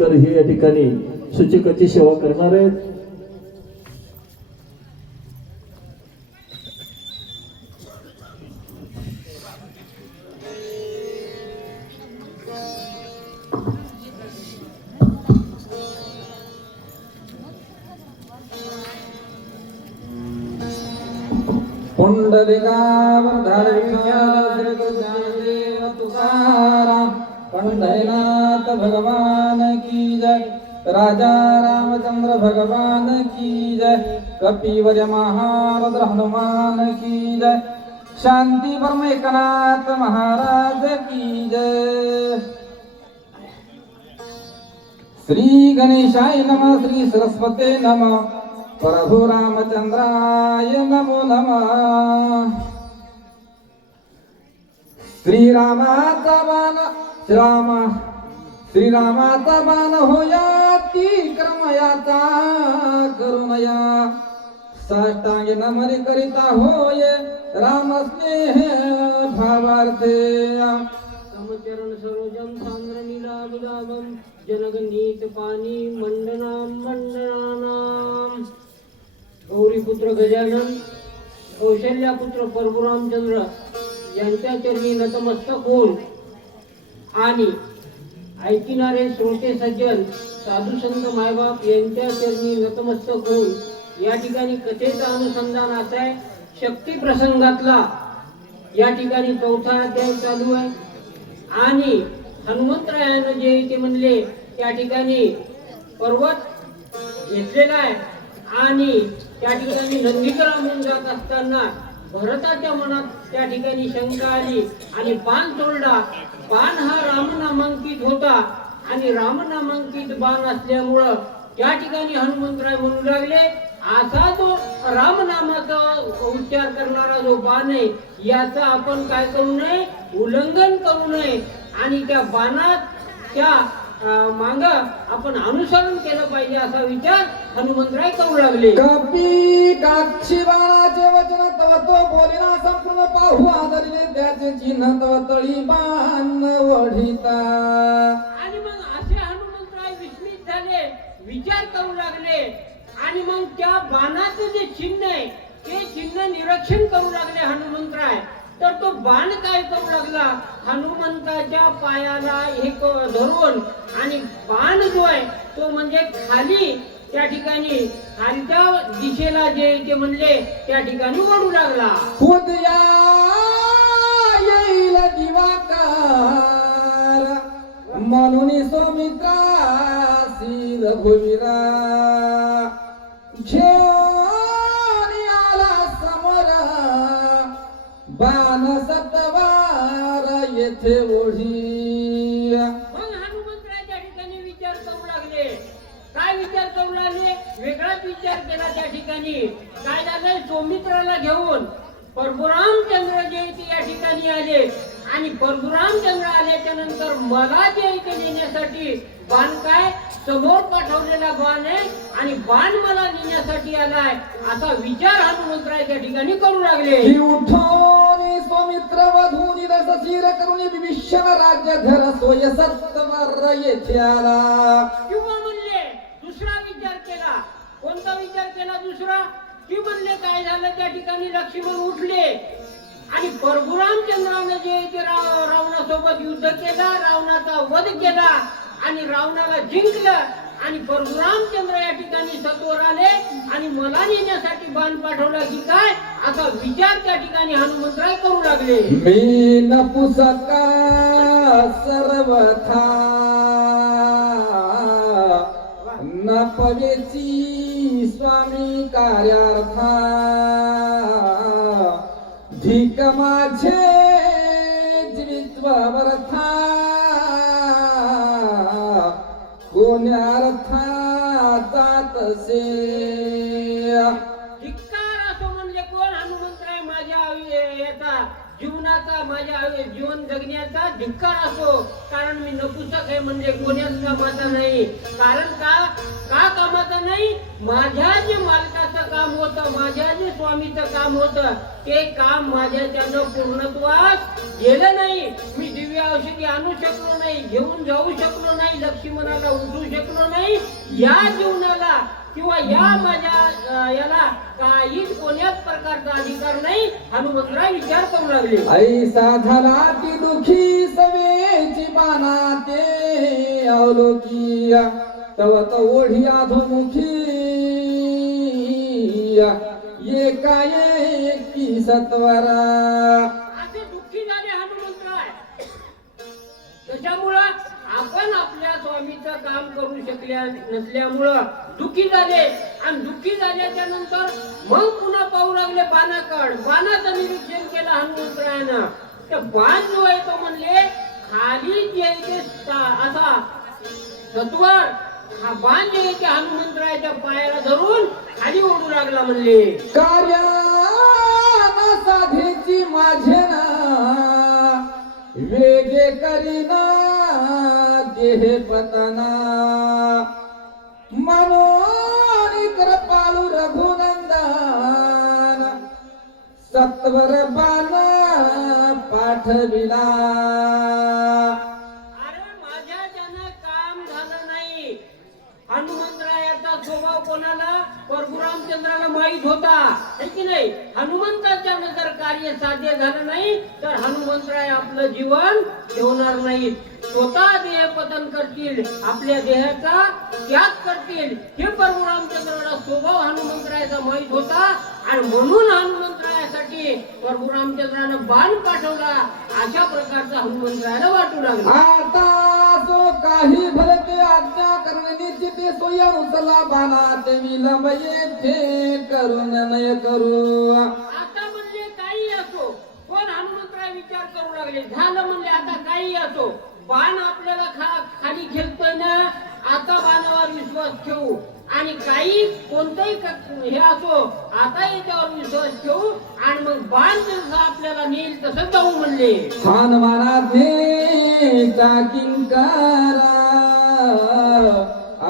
कर हे या ठिकाणी सूचकाची सेवा करणार आहेत. पंढरीनाथ भगवान की जय. राजा रामचंद्र भगवान की जय. कपिवर्य महारुद्र हनुमान की जय. शांती परमेकनाथ महाराज की जय. श्री गणेशाय नमः. श्री सरस्वते नमः. प्रभु रामचंद्राय नमो नमः. श्रीरामाचा बाण होया ती क्रमयाचा करुणया. साष्टांगे नमन करिता होय राम स्नेह भावार्थे. समचरण सरोजम सांद्र नीलाभिरामम जनगणित पाणी मंडनानाम. गौरीपुत्र गजानन कौशल्यापुत्र परशुरामचंद्र यांच्या चरणी नतमस्तक होऊन आणि ऐकणारे श्रोते सज्जन साधू संत मायबाप यांच्या चरणी नतमस्तक होऊन या ठिकाणी कथेचा अनुसंधान असा आहे. शक्ती प्रसंगातला या ठिकाणी 4था अध्याय चालू आहे आणि हनुमंतरायानं जे ते म्हणले त्या ठिकाणी पर्वत घेतलेला आहे आणि त्या ठिकाणी नंदीग्रामहून जात असताना भरताच्या मनात त्या ठिकाणी शंका आली आणि बाण सोडला. बाण हा रामनामांकित होता आणि रामनामांकित बाण असल्यामुळं त्या ठिकाणी हनुमंतराय म्हणू लागले असा जो रामनामाचा उच्चार करणारा जो बाण आहे याचा आपण काय करू नये, उल्लंघन करू नये आणि त्या बाणाच्या मांग आपण अनुसरण केलं पाहिजे असा विचार हनुमंतराय करू लागले. कपी काक्षी बाणाचे वचन तव तो बोलिना संपूर्ण पाहू आदरले त्याचे चिन्ह तव तळी बाण वढिता. आणि मग असे हनुमंतराय विस्मित झाले, विचार करू लागले आणि मग त्या बाणाचं जे चिन्ह आहे ते चिन्ह निरीक्षण करू लागले हनुमंतराय. तर तो बाण काय करू लागला, हनुमंताच्या पायाला एक धरून आणि बाण जो आहे तो म्हणजे खाली त्या ठिकाणी खालच्या दिशेला जे ते म्हणले त्या ठिकाणी ओढू लागला. उदया येईल दिवाकार म्हणून सौमित्रासी रघुवीरा. घेऊन आला समोर बाण सतवार येथे ओढी. मग हनुमंतराय त्या ठिकाणी विचार करू लागले. काय विचार करू लागले, वेगळाच विचार केला. त्या ठिकाणी काय झालं, सौमित्राला घेऊन परशुरामचंद्र जे ते या ठिकाणी आले आणि परशुरामचंद्र आल्याच्या नंतर मला जे इथे नेण्यासाठी बाण काय समोर पाठवलेला बाण आहे आणि बाण मला नेण्यासाठी आलाय असा विचार हनुमंतराय त्या ठिकाणी करू लागले. उठून सौमित्र वधूनी रसशीर करून विभीषण राज्य धर सोय सत्वर येथे आला. किंवा म्हणले दुसरा विचार केला. कोणता विचार केला दुसरा, की म्हणले काय झालं, त्या ठिकाणी लक्ष्मण उठले आणि परशुरामचंद्राने जे ते रावणासोबत युद्ध केला, रावणाचा वध केला आणि रावणाला जिंकलं आणि परशुरामचंद्र या ठिकाणी सत्वर आले आणि मला नेण्यासाठी बाण पाठवला की काय असा विचार त्या ठिकाणी हनुमंतराय करू लागले. मी नपुसका सर्वथा न पवेची स्वामी कार्यार्था. धिक माझे जीवित्व वरथा कोण्यार्था जातसे. धिक्कार असो म्हणजे कोण, हनुमंतराय माझ्या याचा जीवनाचा माझ्या जीवन जगण्याचा धिक्कार असो. कारण मी नपुसक आहे म्हणजे कोण्याच कामाचा नाही. कारण का कामाचा नाही, माझ्या जे मालकाचं काम होतं, माझ्या जे स्वामीचं काम होतं ते काम माझ्याच्यानं पूर्णत्वास गेलं नाही. मी दिव्य औषधी आणू शकलो नाही, घेऊन जाऊ शकलो नाही, लक्ष्मणाला उठू शकलो नाही, या जीवनाला किंवा या माझ्या याला काहीच कोण्याच प्रकारचा अधिकार नाही. हनुमंतराय विचार करू लागले. ऐसा झाला ती दुखी सवेची बाणा ते अवलोकी तव तो ओढी अधोमुखी एकाएकी सत्वरा. असे दुःखी झाले हनुमंतराय. त्याच्यामुळं आपण आपल्या स्वामीचं काम करू शकल्या नसल्यामुळं दुःखी झाले. आणि दुःखी झाल्याच्या नंतर मग पुन्हा पाहू लागले बाणाकड. बाणाचं निरीक्षण केलं हनुमंतरायानं. तर बाण जो आहे तो म्हणले खाली जे ते असा सत्वर हा बाण जे आहे ते हनुमंतरायाच्या पायाला धरून खाली ओढू लागला. म्हणले कार्याना साधेची माझे ना वेगे करीना देह पतना मनोनी कृपाळू रघुनंदन सत्वर बाण पाठविला. अरे माझ्या ज्यानं काम झालं नाही. हनुमंतरायाचा स्वभाव कोणाला? परशुरामचंद्राला माहित होता, है की नाही? हनुमंताच्या जर कार्य साध्य झालं नाही तर हनुमंतराय आपलं जीवन ठेवणार नाहीत. स्वतः देह पतन करतील, आपल्या देहाचा त्याग करतील. हे परशुरामचंद्राला स्वभाव हनुमंतरायाचा माहित होता. आणि म्हणून हनुमंतरायासाठी परशुरामचंद्रानं बाण पाठवला. अशा प्रकारचा हनुमंतरायाला वाटू लागला. आता सो काही भलते आज्ञा करणे चिते सोया उचला बाणा ते विलंब येथे करून नय करू. आता म्हणले काही असो. कोण? हनुमंतराय विचार करू लागले. झालं म्हणले आता काही असो. बाण आपल्याला खाली खेळतोय ना, आता बाणावर विश्वास ठेवू. आणि काही कोणतंही हे असो, आता याच्यावर विश्वास ठेवू. आणि मग बाण जसं आपल्याला नेईल तसं जाऊ म्हणले. हनुमानात नेता किंकारा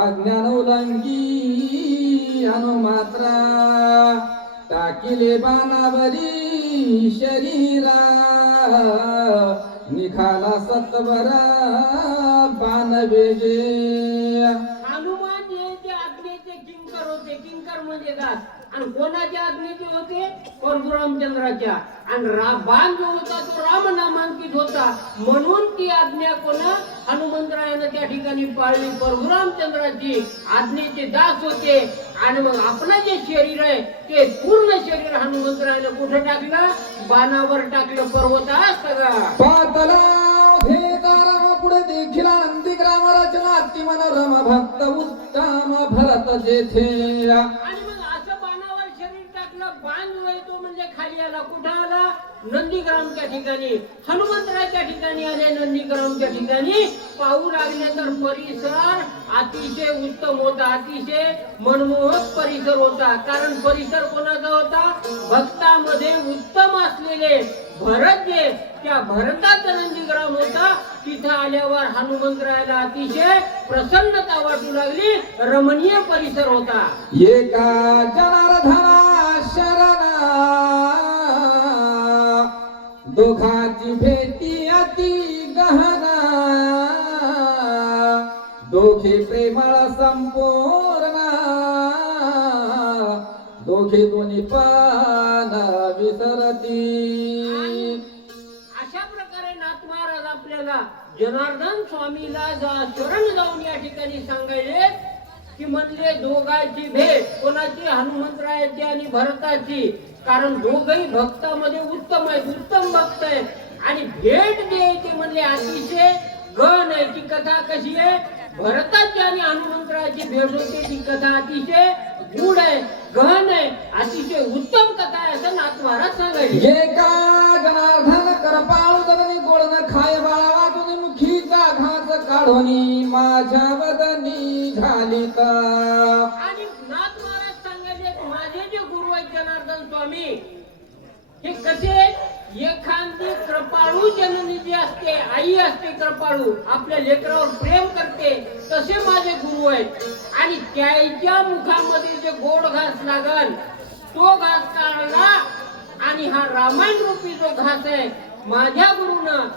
अज्ञान उल्लंघी हनुमात्रा टाकिले बाणावरी शरीरा निखाला सत्वरा बाण वेगे. हनुमान जे ते आज्ञेचे किंकर होते. किंकर म्हणजे दास. आणि कोणाच्या आज्ञेचे होते? परशुरामचंद्राच्या. आणि बाण जो होता तो रामनामांकित होता. म्हणून ती आज्ञा कोणा? हनुमंतरायानं त्या ठिकाणी पाळली. परशुरामचंद्राची आज्ञेचे दास होते. आणि मग आपलं जे शरीर आहे ते पूर्ण शरीर हनुमंतरायानं कुठं टाकलं? बाणावर टाकलं. पर्वतात सगळा पातला भेदाराम पुढे देखील नंदीग्राम रचना अति मनोरम भक्त उत्तम भरत जेथे. आणि मग असं बाणावर शरीर टाकलं. बाण जो आहे तो म्हणजे खाली आला. कुठं आला? नंदीग्रामच्या ठिकाणी. हनुमंतराच्या ठिकाणी आले. नंदीग्रामच्या ठिकाणी पाहू लागले तर परिसर अतिशय उत्तम होता. अतिशय मनमोहक परिसर होता. कारण परिसर कोणाचा होता? भक्तामध्ये उत्तम असलेले भरत जे त्या भरताचा नंदीग्राम होता. तिथं आल्यावर हनुमंतरायाला अतिशय प्रसन्नता वाटू लागली. रमणीय परिसर होता. एका जनार्दना शरणा दोघांची भेटी अति गहना दोघे प्रेमळ संपूर्ण दोघे दोन्ही पान विसरती. अशा प्रकारे नाथ महाराज आपल्याला जनार्दन स्वामीला शरण जाऊन या ठिकाणी सांगायले की म्हणले दोघांची भेट. कोणाची? हनुमंतरायाची आणि भरताची. कारण दोघही भक्तामध्ये उत्तम आहेत. उत्तम भक्त आहेत. आणि भेट जे आहे ते म्हणले अतिशय गहन आहे. ती कथा कशी आहे? भरताची आणि हनुमंतरायाची भेट होते. ती कथा अतिशय गूढ आहे, गहन आहे, अतिशय उत्तम कथा आहे असं नाथ महाराज सांगायचे. एका जनार्दन करपाळू जगनी गोळन खाय बाळा वाचून मुखीचा घास काढूनी माझ्या वदनी झाली का. आणि नाथ महाराज सांगायचे माझे जे गुरु आहेत जनार्दन स्वामी हे कसे? एखादी कृपाळू जननी जी असते, आई असते कृपाळू, आपल्या लेकरावर प्रेम करते, तसे माझे गुरु आहेत. आणि त्याच्या मुखामध्ये जे गोड घास लागल तो घास काढला. आणि हा रामायण रूपी जो घास आहे माझ्या गुरुनं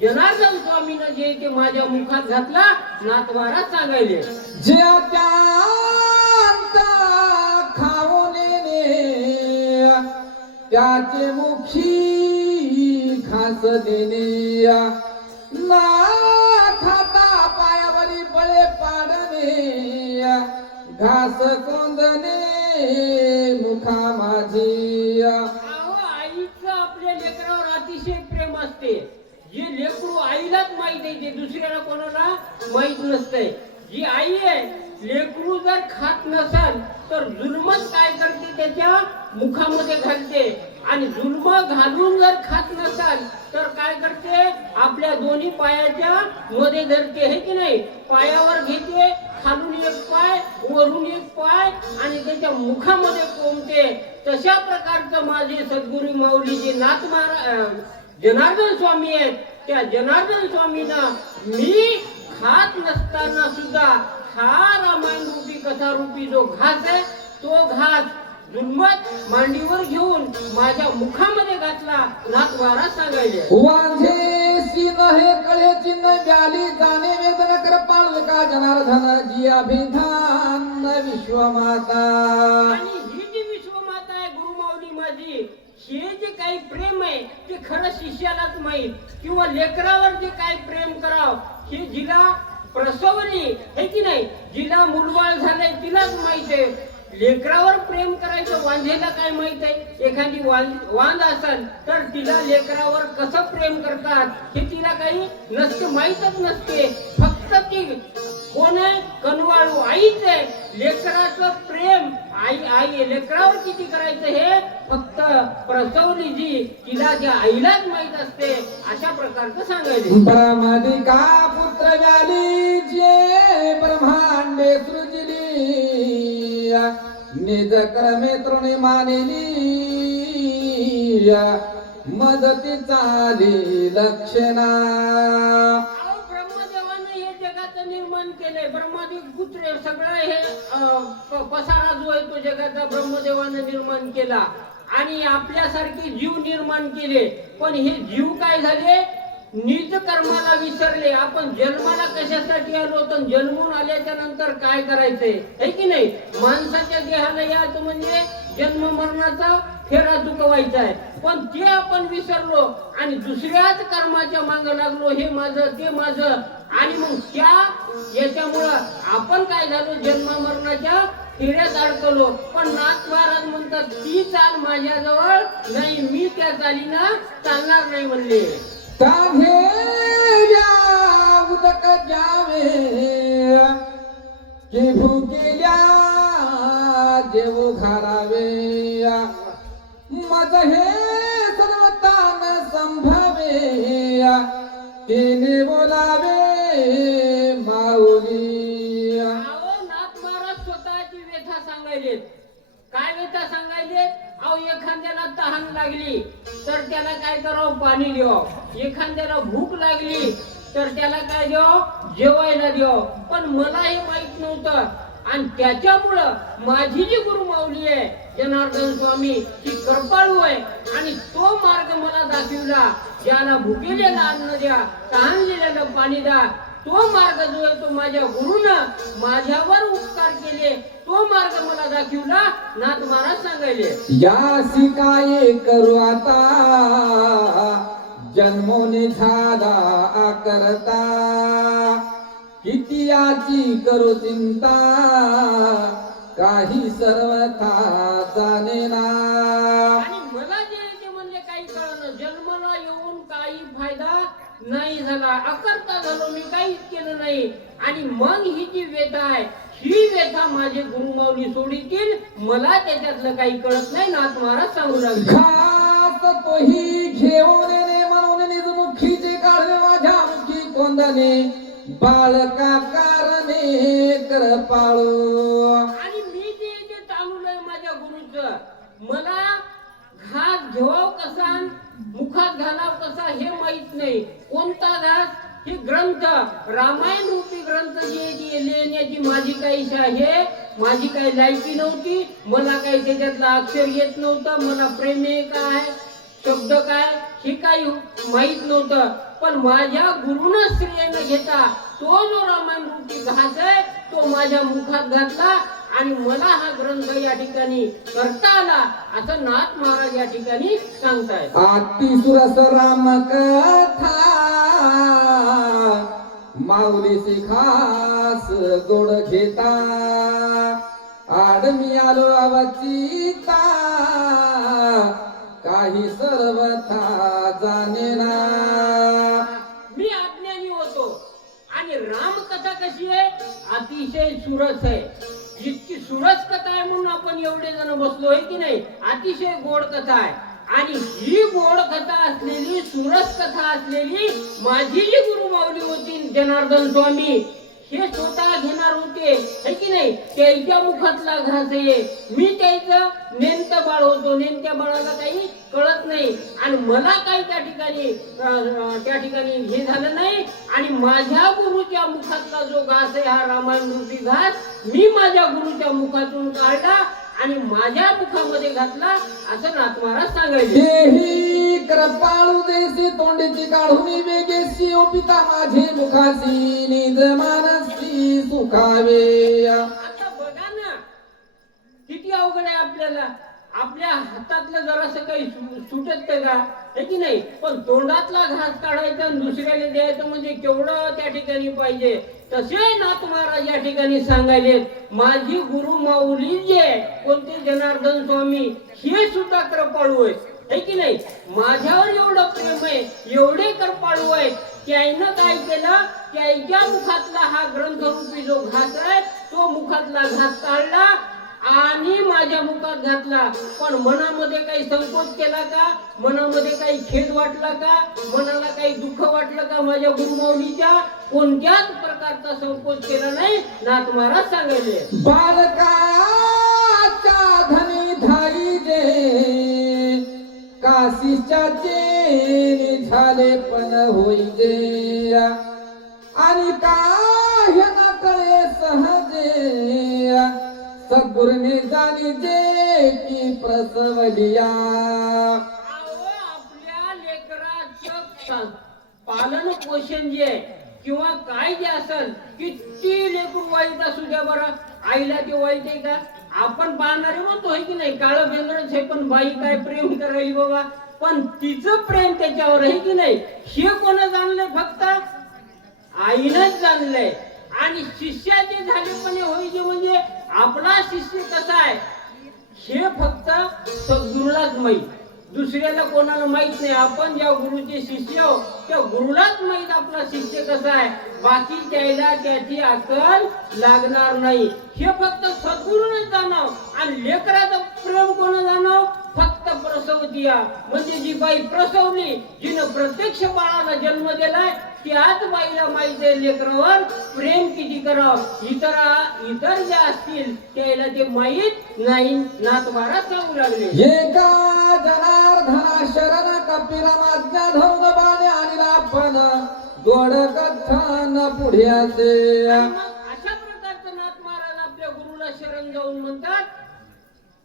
जनार्दन स्वामीनं जे ते माझ्या मुखात घातला नातवारा सांगायले. ज्या त्यांचा खाऊन त्याचे मुखी खास देणे ना खाता पायावरी बळे पाडणे घास कोंदणे मुखा माझी. अहो, आईचं आपल्या लेकरावर अतिशय प्रेम असते. जे लेकरू आईलाच माहित आहे ते दुसऱ्याला कोणाला माहित नसतंय. जी आई आहे लेकरू जर खात नसाल तर जुलमच काय करते त्याच्या मुखामध्ये घालते आणि जुलम घालून जर खात नसाल तर काय करते आपल्या दोन्ही पायाच्या मध्ये धरते हे की नाही. पायावर घेते खालून एक पाय वरून एक पाय आणि त्याच्या मुखामध्ये कोंबते. तशा प्रकारचं माझे सद्गुरू माऊली जे जनार्दन स्वामी आहेत त्या जनार्दन स्वामींना मी खात नसताना सुद्धा हा रामायण रूपी कथा रूपी जो घास आहे तो घास जुलमत मांडीवर घेऊन माझ्या मुखामध्ये घातला नातवारा सांगायले. वांझे सीन हे कळे चिन्ह व्याली जाणे वेदन कर का जनार्दन जी अभिधान विश्वमाता. आणि ही जी विश्वमाता आहे गुरुमाऊली माझी हे जे काही प्रेम आहे ते खरं शिष्यालाच माहित किंवा लेकरावर जे काही प्रेम करावं हे जिला प्रसवली हे की नाही जिला मुलबाळ झालंय तिलाच माहित आहे. लेकरावर प्रेम करायचं वांझेला काय माहित आहे. एखादी वांझ असेल तर तिला लेकरावर कसं प्रेम करतात हे तिला काही नसते माहीतच नसते. फक्त ती कोण आहे कनवाळू आईच आहे. लेकराचं प्रेम आई लेकरावर किती करायचं हे फक्त प्रसवली जी तिला त्या आईलाच माहित असते. अशा प्रकारचं सांगायचं. ब्रह्मदिका पुत्र व्याली जे ब्रह्मांडे सृजली निज कर्मे तृणी मानिली मदती चाली लक्षणा. ब्रह्मदेवाने हे जगाचं निर्माण केलंय. ब्रह्मादेव पुत्र सगळं हे पसारा जो आहे तो जगाचा ब्रह्मदेवाने निर्माण केला आणि आपल्यासारखे जीव निर्माण केले. पण हे जीव काय झाले निज कर्माला विसरले. आपण जन्माला कशासाठी आलो तर जन्मून आल्याच्या नंतर काय करायचंय है की नाही. माणसाच्या देहाला यायचं म्हणजे जन्म मरणाचा फेरा चुकवायचा आहे. पण ते आपण विसरलो आणि दुसऱ्याच कर्माच्या मागे लागलो. हे माझं ते माझं आणि मग त्या याच्यामुळं आपण काय झालो जन्म मरणाच्या फेऱ्यात अडकलो. पण नाथ महाराज म्हणतात ती चाल माझ्याजवळ नाही मी त्या चालीनं चालणार नाही म्हणले. उदक जावे की भुकेल्या जेवू घालावे मज हे सर्वतान संभावे तिने बोलावे माऊली. नाथ महाराज स्वतःची व्यथा सांगायलेत. काय व्यथा सांगायलेत. अहो एखाद्याला तहान लागली तर त्याला काय करावं पाणी द्यावं. एखाद्याला भूक लागली तर त्याला काय द्यावं जेवायला द्यावं. पण मला हे माहित नव्हतं आणि त्याच्यामुळं माझी जी गुरुमाऊली आहे जनार्दन स्वामी ती कृपाळू आहे आणि तो मार्ग मला दाखविला. ज्याला भुकेलेला अन्न द्या तहानलेल्याला पाणी द्या. तो मार्ग जो आहे तो माझ्या गुरुनं माझ्यावर उपकार केले. तो मार्ग मला दाखविला नाथ महाराज सांगायले. यासी काय करू आता जन्मोने झाला करता किती याची करू चिंता काही सर्वथा जाणे ना. आणि मला जे म्हणले काही कळलं जन्माला येऊन काही फायदा नाही झाला. अकर्ता झालो मी काहीच केलं नाही. आणि मग ही जी व्यथा आहे ही व्यथा माझे गुरुमाऊली सोडीतील. मला त्याच्यातलं काही कळत नाही नाथ महाराज सांगू लागले. खास तोही घेऊन म्हणून निज मुखीचे काढले माझ्या मुखी कोंदणे बाळका कारणे कर पाळू. आणि मी जे चालूलंय माझ्या गुरुचं मला घास घेवाव कसा मुखात घालाव कसा हे माहित नाही. कोणता घास हे ग्रंथ रामायण रूपी ग्रंथ जे लिहिण्याची माझी काही इच्छा आहे माझी काही लायकी नव्हती. मला काही त्याच्यातलं अक्षर येत नव्हतं. मला प्रेमे काय शब्द काय हे काही माहित नव्हतं. पण माझ्या गुरुनं श्रेय न घेता तो जो रामायण रूपी घास आहे तो माझ्या मुखात घातला आणि मला हा ग्रंथ या ठिकाणी करता आला असं नाथ महाराज या ठिकाणी सांगतायत. अतिसुरस राम कथा माऊलीची खास गोड घेता आडमी आलो अवचिता काही सर्वथा जाणे ना. मी अज्ञानी होतो आणि रामकथा कशी आहे अतिशय सुरस आहे. जितकी सुरस कथा आहे म्हणून आपण एवढे जण बसलो आहे की नाही. अतिशय गोड कथा आहे आणि ही गोड कथा असलेली सुरस कथा असलेली माझी जी गुरु माऊली होती जनार्दन स्वामी हे स्वतः घेणार होते है की नाही. त्यांच्या मुखातला घास आहे. मी त्याचं नेमकं बाळ होतो. नेमक्या बाळाला काही कळत नाही आणि मला काही त्या ठिकाणी हे झालं नाही आणि माझ्या गुरुच्या मुखातला जो घास आहे हा रामायण रूपी घास मी माझ्या गुरुच्या मुखातून काढला आणि माझ्या मुखामध्ये घातला असं नाथ महाराज सांगायचे. देही कृपाळू देशी तोंडीची काढून वेगेशी ओ पिता माझे मुखाची निज मानसी सुखावे. आता बघा ना किती अवघड आहे आपल्याला. आपल्या हातातलं जरासं काही सुटत का है की नाही. पण तोंडातला घास काढायचा आणि दुसऱ्याला द्यायचं म्हणजे केवढं त्या ठिकाणी पाहिजे. तसे नाथ महाराज या ठिकाणी सांगायले माझी गुरु माऊली जे कोणते जनार्दन स्वामी हे सुद्धा कृपाळू आहे है की नाही. माझ्यावर एवढं प्रेम आहे एवढे कृपाळू आहे. त्यानं काय केलं त्याच्या मुखातला हा ग्रंथरूपी जो घास आहे तो मुखातला घास काढला आणि माझ्या मुखात घातला. पण मनामध्ये काही संकोच केला का. मनामध्ये काही खेद वाटला का. मनाला काही दुःख वाटलं का. माझ्या गुरुमाऊलीच्या कोणत्याच प्रकारचा संकोच केला नाही नाथ महाराज सांगितले. बालकाच्या धनी धाई जे काशीच्या चेनी झाले पण होईजे आणि काही न कळे सहजे सद्गुरुने जाणी जे की प्रसवलिया. आपल्या लेकराचं पालन पोषण जे आहे किंवा काय जे असेल किती लेकरू वाईट असू द्या बरं आईला ते वाईट आहे का. आपण पाहणारे म्हणतो आहे की नाही काळं बेंगळच आहे पण बाई काय प्रेम करायली बाबा. पण तिचं प्रेम त्याच्यावर आहे की नाही हे कोण जाणलंय फक्त आईनच जाणलंय. आणि शिष्याचे झालेपणे होईचे म्हणजे आपला शिष्य कसा आहे हे फक्त सद्गुरूलाच माहित. दुसऱ्याला कोणाला माहित नाही. आपण ज्या गुरुचे शिष्य आहोत त्या गुरुलाच माहित आपला शिष्य कसा आहे. बाकी त्याला त्याची अक्कल लागणार नाही. हे फक्त सद्गुरूनच जाणव. आणि लेकराचं प्रेम कोण जाणव फक्त प्रसवतीया म्हणजे जी बाई प्रसवली जिनं प्रत्यक्ष बाळाला जन्म दिलाय त्याच बाईला माहित आहे लेकरावर प्रेम किती करावं. इतर ज्या असतील त्याला ते माहित नाही नाथ महाराज सांगू लागले. एका जनार्दना शरण कपिला माझ्या धौगबाने आणि आपण गोड कथन पुढे असे. अशा प्रकारचं नाथ महाराज आपल्या गुरुला शरण जाऊन म्हणतात.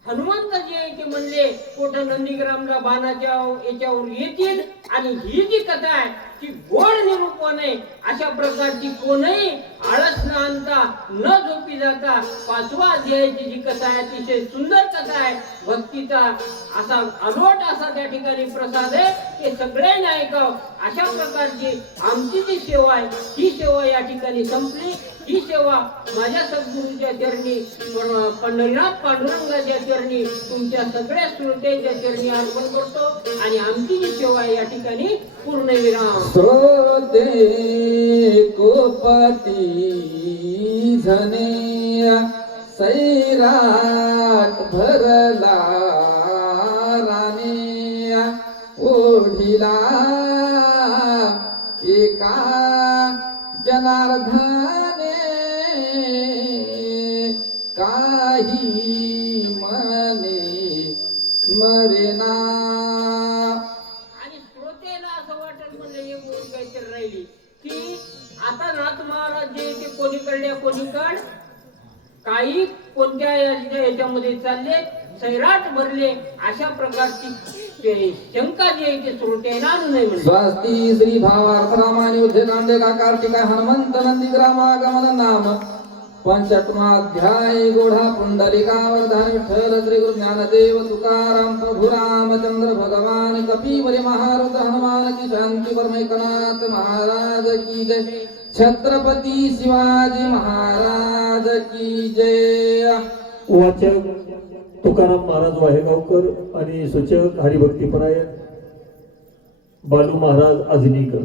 हनुमंत जे आहे ते म्हणले कोठ नंदीग्रामला बाणाच्या याच्यावर येतील आणि ही जी कथा आहे ती गोड निरूपण आहे. अशा प्रकारची कोणही आळस न आणता न झोपी जाता 5वा अध्यायाची जी कथा आहे अतिशय सुंदर कथा आहे. भक्तीचा असा अनोट असा त्या ठिकाणी प्रसाद आहे ते सगळ्यांनी ऐकावं. अशा प्रकारची आमची जी सेवा आहे ही सेवा या ठिकाणी संपली. ही सेवा माझ्या सद्गुरूच्या चरणी पंढरीनाथ पांडुरंगाच्या चरणी तुमच्या सगळ्या श्रोत्यांच्या चरणी अर्पण करतो आणि आमची जी सेवा या ठिकाणी पूर्णविराम. श्रोते कोपती झने सैराट भरला राणे ओढिला एका जनार्दने काही मने मरेना. आणि श्रोतेला असं वाटेल म्हणजे एक गोष्ट काहीतरी राहिली की आता नाथ महाराज जे कोणीकडल्या कोणीकड काही कोणत्या याच्यामध्ये चालले सैराट भरले अशा प्रकारची शंका जी आहे ती श्रोत्याला आणू नये म्हणजे स्वस्ति श्री भावार्थ रामायण युद्धकांडे का कार्तिका हनुमंत नंदीग्रामागमन नाम पंचमाध्याय गोढा पुंडलिकावर्धन विठ्ठल श्री गुरु ज्ञानदेव तुकाराम प्रभु रामचंद्र भगवान कपिवरी महारुद्र हनुमान की शांति परमेकनाथ महाराज की जय छत्रपति शिवाजी महाराज की जय. वाचक तुकाराम महाराज वाहेगावकर आणि सूचक हरिभक्तीपरायण बालू महाराज आजनीकर.